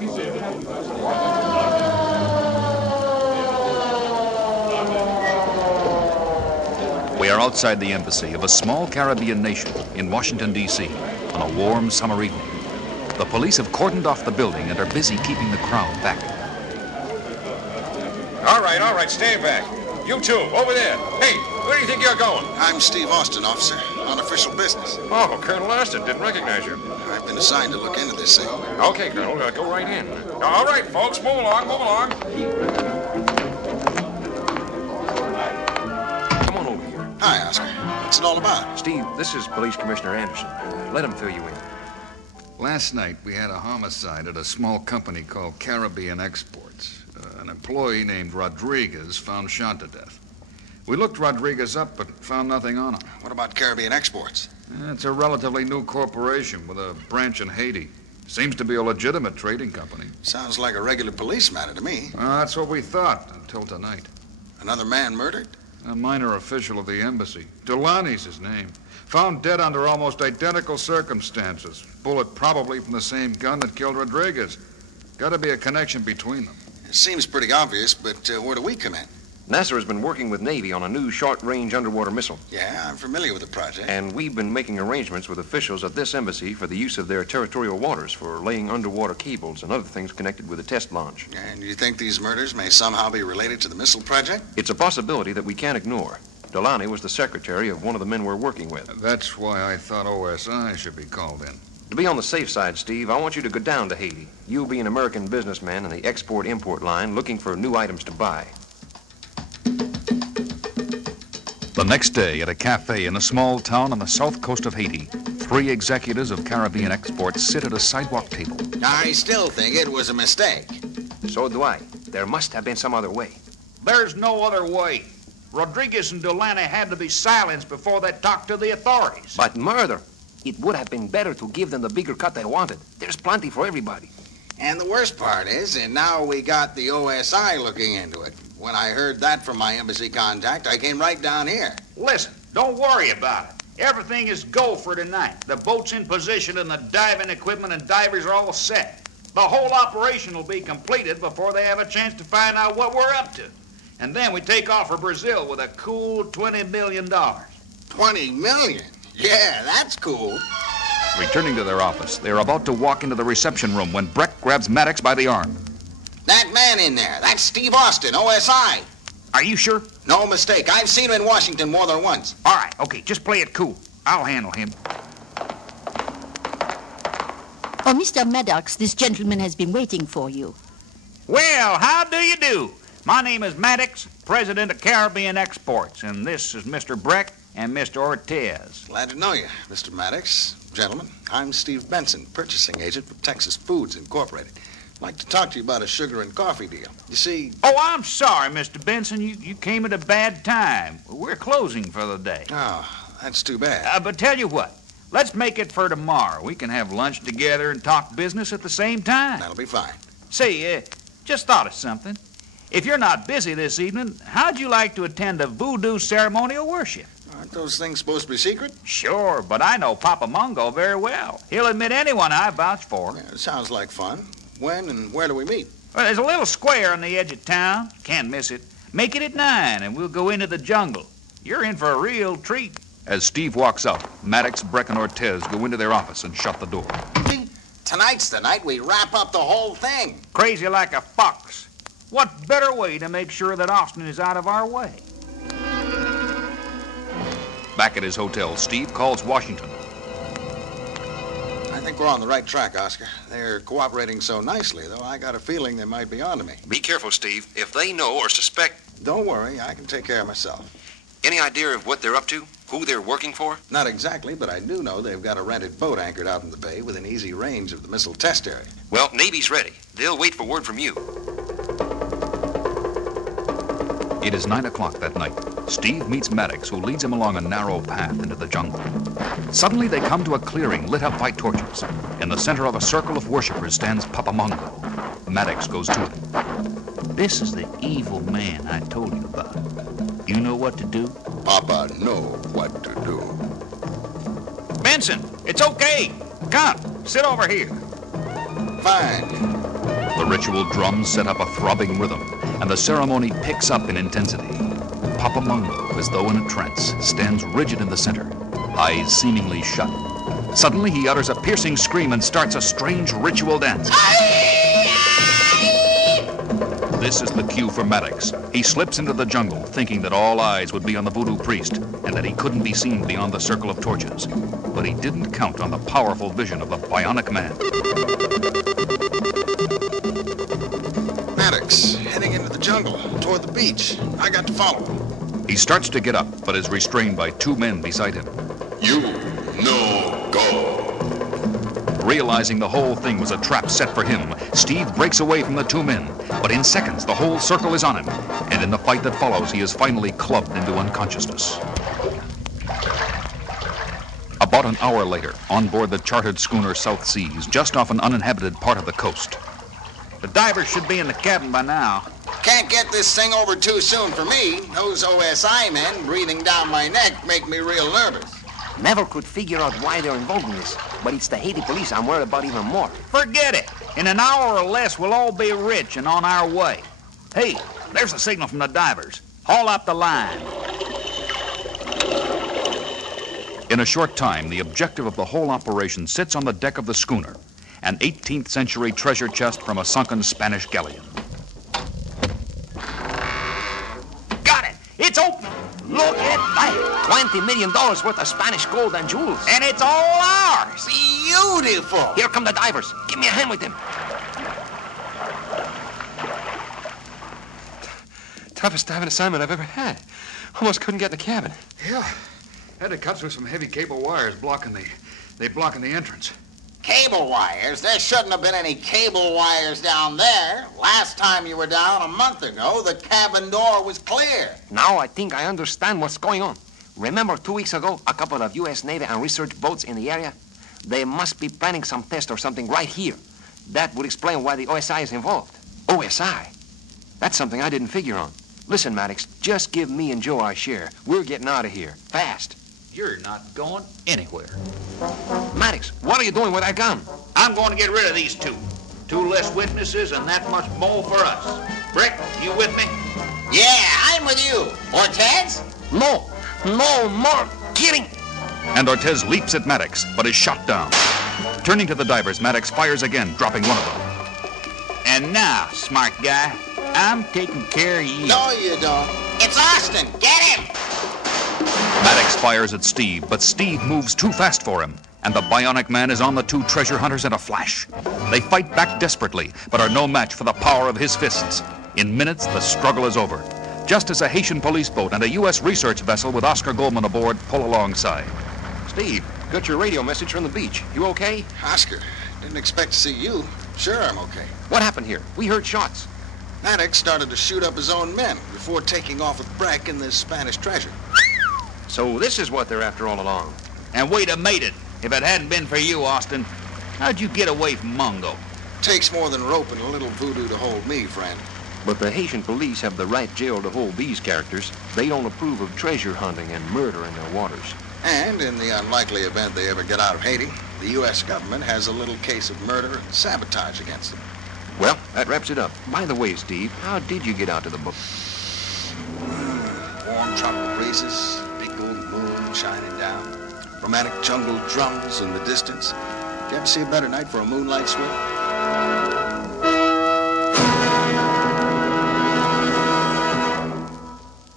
We are outside the embassy of a small Caribbean nation in Washington, D.C. on a warm summer evening. The police have cordoned off the building and are busy keeping the crowd back. All right, stay back. You two, over there. Hey, where do you think you're going? I'm Steve Austin, officer, on official business. Oh, Colonel Austin, didn't recognize you. I've been assigned to look into this thing. Okay, Colonel, go right in. All right, folks, move along. Come on over here. Hi, Oscar. What's it all about? Steve, this is Police Commissioner Anderson. Let him fill you in. Last night, we had a homicide at a small company called Caribbean Exports. An employee named Rodriguez found shot to death. We looked Rodriguez up, but found nothing on him. What about Caribbean Exports? It's a relatively new corporation with a branch in Haiti. Seems to be a legitimate trading company. Sounds like a regular police matter to me. That's what we thought until tonight. Another man murdered? A minor official of the embassy. Delaney's his name. Found dead under almost identical circumstances. Bullet probably from the same gun that killed Rodriguez. Got to be a connection between them. It seems pretty obvious, but where do we come in? NASA has been working with Navy on a new short-range underwater missile. Yeah, I'm familiar with the project. And we've been making arrangements with officials at this embassy for the use of their territorial waters for laying underwater cables and other things connected with the test launch. And you think these murders may somehow be related to the missile project? It's a possibility that we can't ignore. Delaney was the secretary of one of the men we're working with. That's why I thought OSI should be called in. To be on the safe side, Steve, I want you to go down to Haiti. You'll be an American businessman in the export-import line looking for new items to buy. The next day, at a cafe in a small town on the south coast of Haiti, 3 executives of Caribbean Exports sit at a sidewalk table. I still think it was a mistake. So do I. There must have been some other way. There's no other way. Rodriguez and Delaney had to be silenced before they talked to the authorities. But murder? It would have been better to give them the bigger cut they wanted. There's plenty for everybody. And the worst part is, and now we got the OSI looking into it. When I heard that from my embassy contact, I came right down here. Listen, don't worry about it. Everything is go for tonight. The boat's in position and the diving equipment and divers are all set. The whole operation will be completed before they have a chance to find out what we're up to. And then we take off for Brazil with a cool $20 million. $20 million? Yeah, that's cool. Returning to their office, they are about to walk into the reception room when Breck grabs Maddox by the arm. That man in there, that's Steve Austin, OSI. Are you sure? No mistake. I've seen him in Washington more than once. All right, okay, just play it cool. I'll handle him. Oh, Mr. Maddox, this gentleman has been waiting for you. Well, how do you do? My name is Maddox, president of Caribbean Exports, and this is Mr. Breck and Mr. Ortez. Glad to know you, Mr. Maddox. Gentlemen, I'm Steve Benson, purchasing agent for Texas Foods Incorporated. I'd like to talk to you about a sugar and coffee deal. You see... Oh, I'm sorry, Mr. Benson. You came at a bad time. We're closing for the day. Oh, that's too bad. But tell you what, let's make it for tomorrow. We can have lunch together and talk business at the same time. That'll be fine. Say, just thought of something. If you're not busy this evening, how'd you like to attend a voodoo ceremonial worship? Aren't those things supposed to be secret? Sure, but I know Papa Mungo very well. He'll admit anyone I vouch for. Yeah, it sounds like fun. When and where do we meet? Well, there's a little square on the edge of town. Can't miss it. Make it at 9, and we'll go into the jungle. You're in for a real treat. As Steve walks out, Maddox, Breck, and Ortez go into their office and shut the door. See, tonight's the night we wrap up the whole thing. Crazy like a fox. What better way to make sure that Austin is out of our way? Back at his hotel, Steve calls Washington. I think we're on the right track, Oscar. They're cooperating so nicely, though I got a feeling they might be onto me. Be careful, Steve. If they know or suspect... Don't worry, I can take care of myself. Any idea of what they're up to? Who they're working for? Not exactly, but I do know they've got a rented boat anchored out in the bay within easy range of the missile test area. Well, Navy's ready. They'll wait for word from you. It is 9 o'clock that night. Steve meets Maddox, who leads him along a narrow path into the jungle. Suddenly, they come to a clearing lit up by torches. In the center of a circle of worshippers stands Papa Mungo. Maddox goes to him. This is the evil man I told you about. You know what to do? Papa know what to do. Benson, it's okay. Come, sit over here. Fine. The ritual drums set up a throbbing rhythm, and the ceremony picks up in intensity. Papa Mungo, as though in a trance, stands rigid in the center, eyes seemingly shut. Suddenly, he utters a piercing scream and starts a strange ritual dance. This is the cue for Maddox. He slips into the jungle, thinking that all eyes would be on the voodoo priest and that he couldn't be seen beyond the circle of torches. But he didn't count on the powerful vision of the bionic man. Maddox, heading into the jungle, toward the beach. I got to follow him. He starts to get up, but is restrained by two men beside him. You no go. Realizing the whole thing was a trap set for him, Steve breaks away from the two men. But in seconds, the whole circle is on him. And in the fight that follows, he is finally clubbed into unconsciousness. About an hour later, on board the chartered schooner South Seas, just off an uninhabited part of the coast. The divers should be in the cabin by now. Can't get this thing over too soon for me. Those OSI men breathing down my neck make me real nervous. Never could figure out why they're involved in this, but it's the Haiti police I'm worried about even more. Forget it. In an hour or less, we'll all be rich and on our way. Hey, there's a signal from the divers. Haul up the line. In a short time, the objective of the whole operation sits on the deck of the schooner, an 18th century treasure chest from a sunken Spanish galleon. Got it. It's open. Look at that! $20 million worth of Spanish gold and jewels. And it's all ours. Beautiful. Here come the divers. Give me a hand with them. Toughest diving assignment I've ever had. Almost couldn't get in the cabin. Yeah. Had to cut through some heavy cable wires blocking the entrance. Cable wires? There shouldn't have been any cable wires down there. Last time you were down a month ago, the cabin door was clear. Now I think I understand what's going on. Remember 2 weeks ago, a couple of U.S. Navy and research boats in the area? They must be planning some test or something right here. That would explain why the OSI is involved. OSI? That's something I didn't figure on. Listen, Maddox, just give me and Joe our share. We're getting out of here. Fast. You're not going anywhere. Maddox, what are you doing with that gun? I'm going to get rid of these two. Two less witnesses and that much more for us. Brick, you with me? Yeah, I'm with you. Ortez? No more kidding. And Ortez leaps at Maddox, but is shot down. Turning to the divers, Maddox fires again, dropping one of them. And now, smart guy, I'm taking care of you. No, you don't. It's Austin. Get him. Maddox fires at Steve, but Steve moves too fast for him, and the bionic man is on the two treasure hunters in a flash. They fight back desperately, but are no match for the power of his fists. In minutes, the struggle is over, just as a Haitian police boat and a U.S. research vessel with Oscar Goldman aboard pull alongside. Steve, got your radio message from the beach. You okay? Oscar, didn't expect to see you. Sure, I'm okay. What happened here? We heard shots. Maddox started to shoot up his own men before taking off with Breck and this Spanish treasure. So this is what they're after all along. And we'd have made it if it hadn't been for you, Austin. How'd you get away from Mungo? Takes more than rope and a little voodoo to hold me, friend. But the Haitian police have the right jail to hold these characters. They don't approve of treasure hunting and murder in their waters. And in the unlikely event they ever get out of Haiti, the U.S. government has a little case of murder and sabotage against them. Well, that wraps it up. By the way, Steve, how did you get out to the boat? Warm tropical breezes, big golden moon shining down, romantic jungle drums in the distance. Did you ever see a better night for a moonlight swim?